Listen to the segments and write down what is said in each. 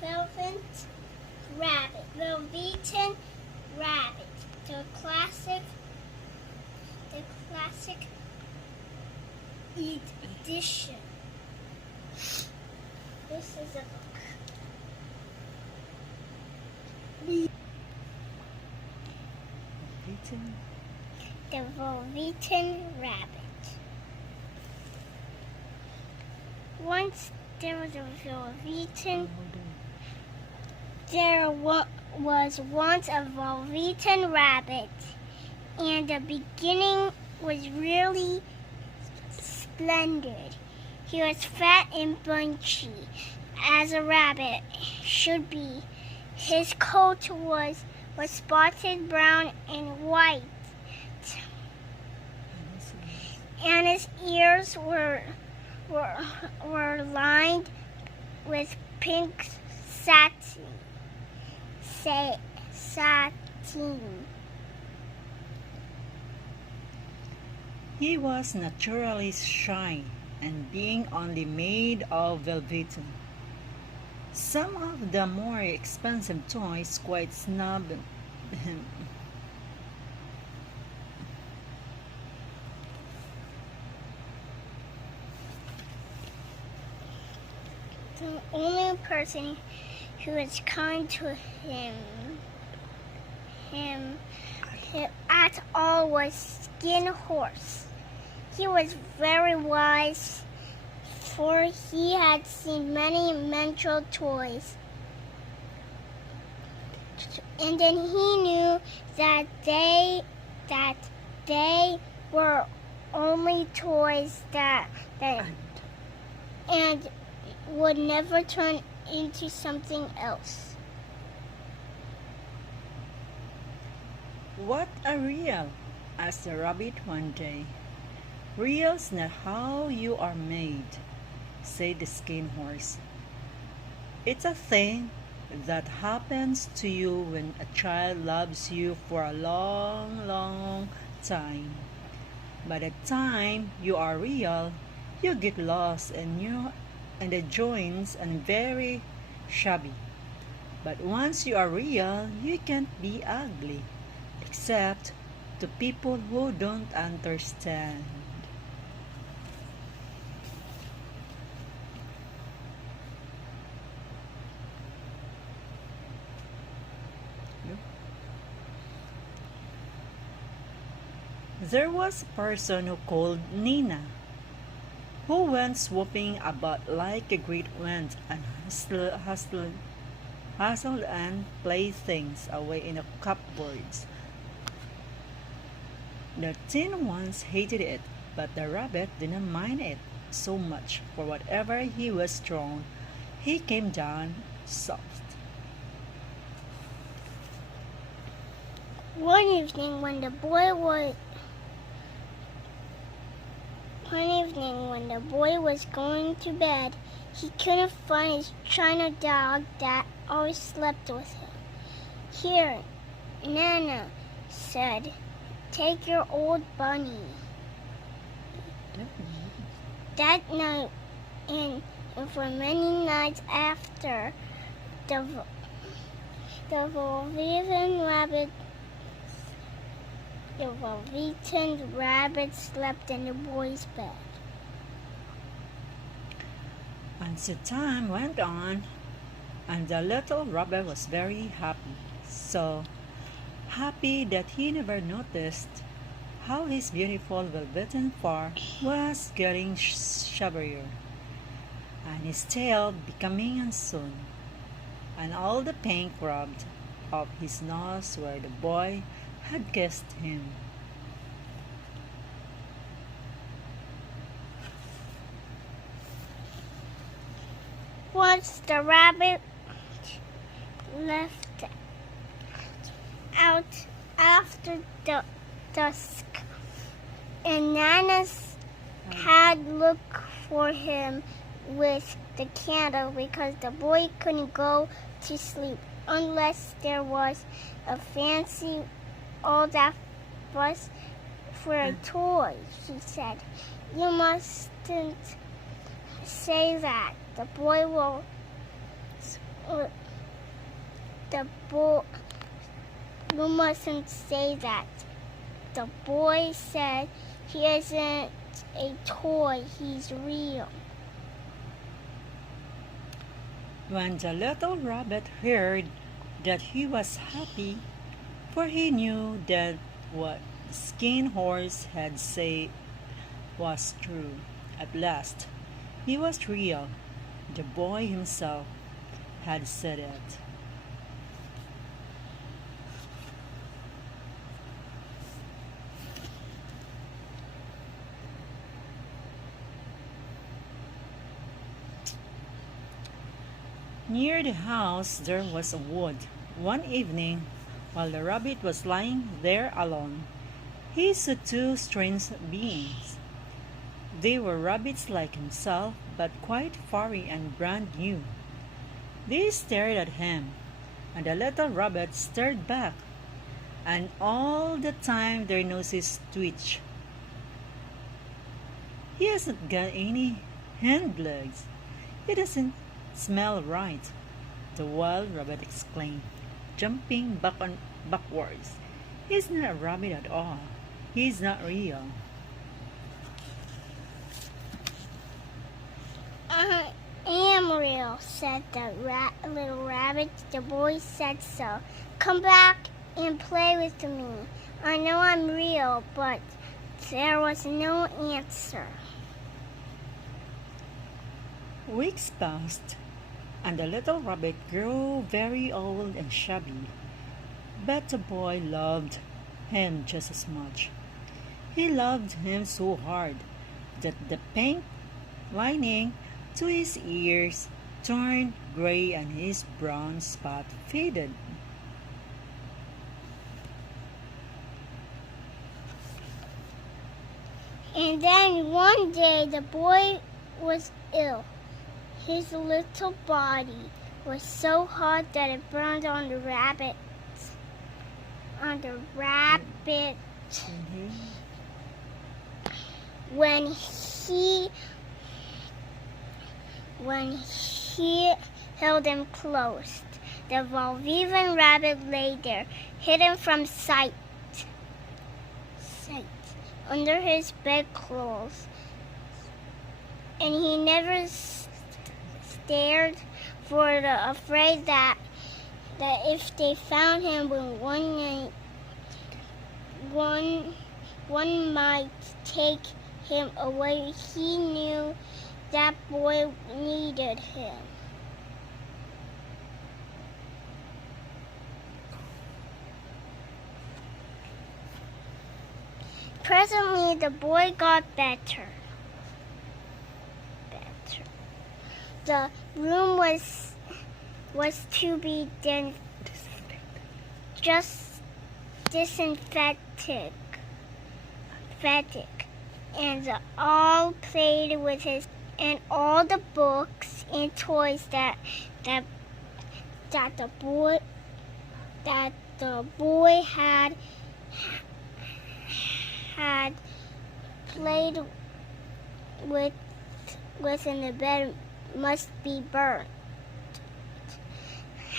Velveteen rabbit, the classic edition. This is a book. The velveteen rabbit. Once there was a velveteen. There was once a velveteen rabbit, and the beginning was really splendid. He was fat and bunchy, as a rabbit should be. His coat was spotted brown and white, and his ears were lined with pink satin. He was naturally shy, and being only made of velveteen. Some of the more expensive toys quite snubbed him. The only person who was kind to him at all was Skin Horse. He was very wise, for he had seen many mental toys, and then he knew that they were only toys that and would never turn into something else. "What a real?" asked the rabbit one day. "Real's not how you are made," said the Skin Horse. "It's a thing that happens to you when a child loves you for a long, long time. By the time you are real, you get lost and the joints and very shabby. But once you are real, you can't be ugly, except to people who don't understand." There was a person who called Nina, who went swooping about like a great wind and hustled and playthings away in the cupboards. The tin ones hated it, but the rabbit didn't mind it so much, for whatever he was thrown, he came down soft. One evening when the boy was going to bed, he couldn't find his china dog that always slept with him. "Here, Nana said, take your old bunny." That night, and for many nights after, the velveteen rabbit slept in the boy's bed. And so time went on, and the little rabbit was very happy. So happy that he never noticed how his beautiful velveteen fur was getting shabbier, and his tail becoming unsewn, and all the pink rubbed off his nose where the boy had kissed him. Once the rabbit left out after the dusk, and Nana's had looked for him with the candle because the boy couldn't go to sleep unless there was a fancy all that fuss for a toy, she said. "You mustn't say that. The boy will uh, the boy, you mustn't say that. The boy said he isn't a toy, he's real. When the little rabbit heard that he was happy, for he knew that what the skin horse had said was true. At last, he was real. The boy himself had said it. Near the house there was a wood. One evening, while the rabbit was lying there alone, he saw two strange beings. They were rabbits like himself, but quite furry and brand new. They stared at him, and the little rabbit stared back, and all the time their noses twitched. He hasn't got any hind legs. He doesn't smell right, the wild rabbit exclaimed, jumping backwards. He's not a rabbit at all. He's not real. I am real, said the little rabbit. The boy said so. Come back and play with me. I know I'm real, but there was no answer. Weeks passed, and the little rabbit grew very old and shabby. But the boy loved him just as much. He loved him so hard that the pink lining to his ears turned gray and his brown spot faded. And then one day the boy was ill. His little body was so hot that it burned on the rabbit. When he held him close, the velveteen rabbit lay there, hidden from sight under his bedclothes, and he never stared, for afraid that if they found him one night, one might take him away. He knew that boy needed him. Presently, the boy got better. The room was to be just disinfected, and all played with his, and all the books and toys that the boy had played with in the bed must be burnt.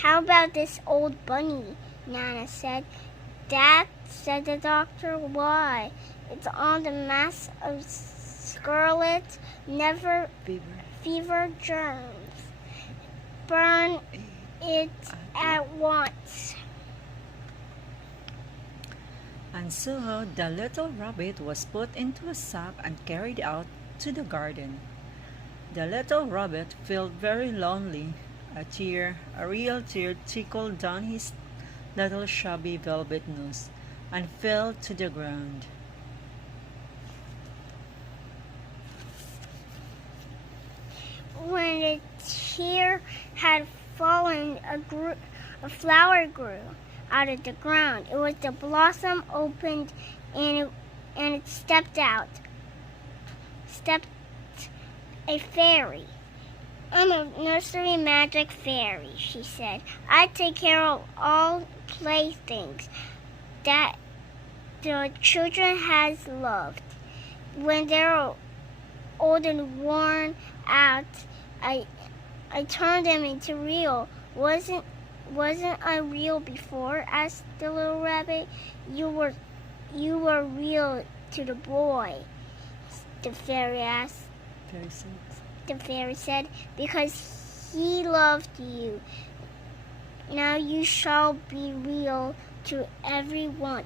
How about this old bunny? Nana said. That, said the doctor. Why? It's on the mass of scarlet fever germs. Burn it at once. And so the little rabbit was put into a sack and carried out to the garden. The little rabbit felt very lonely. A real tear trickled down his little shabby velvet nose and fell to the ground. When the tear had fallen, a flower grew out of the ground. It was the blossom opened, and it stepped a fairy. I'm a nursery magic fairy, she said. I take care of all playthings that the children has loved. When they're old and worn out, I turn them into real Wasn't I real before?" asked the little rabbit. You were real to the boy," the fairy asked. Very sad. The fairy said, "because he loved you. Now you shall be real to everyone."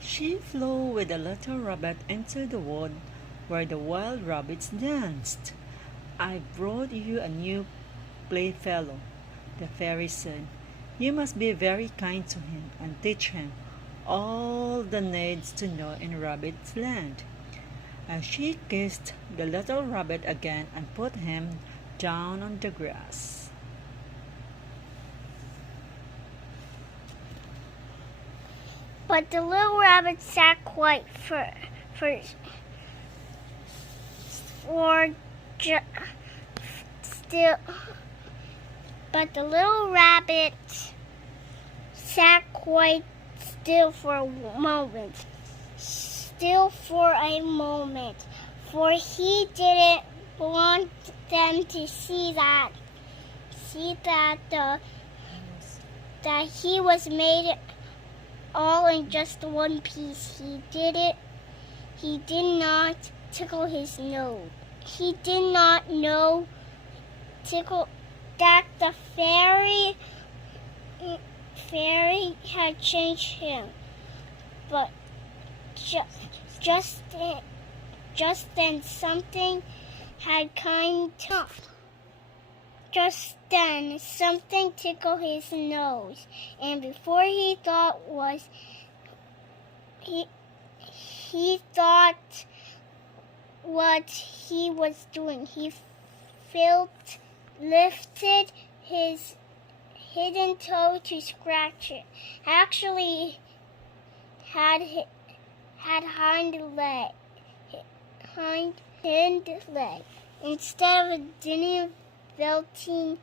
She flew with the little rabbit into the wood where the wild rabbits danced. "I brought you a new playfellow," the fairy said. "You must be very kind to him and teach him all the needs to know in Rabbit's land." And she kissed the little rabbit again and put him down on the grass. But the little rabbit sat quiet still. But the little rabbit sat quite still for a moment. For he didn't want them to see that he was made all in just one piece. He did not tickle his nose. He did not know that the fairy had changed him. But just then something had Just then something tickled his nose, and before he thought what he was doing, he lifted his hidden toe to scratch it. Actually, had hind leg. Instead of a dinner, velveteen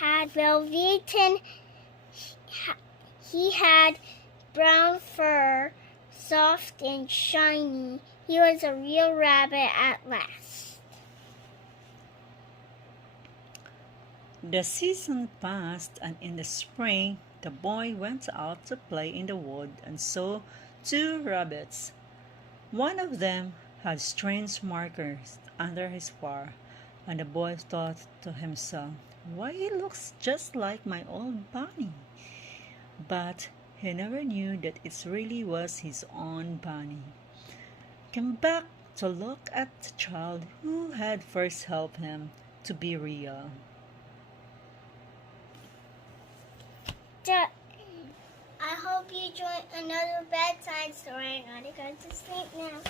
had velveteen. He had brown fur, soft and shiny. He was a real rabbit at last. The season passed, and in the spring the boy went out to play in the wood and saw two rabbits. One of them had strange markers under his fur, and the boy thought to himself, "Why, he looks just like my old bunny." But he never knew that it really was his own bunny, come back to look at the child who had first helped him to be real. I hope you enjoyed another bedtime story. I'm going to go to sleep now.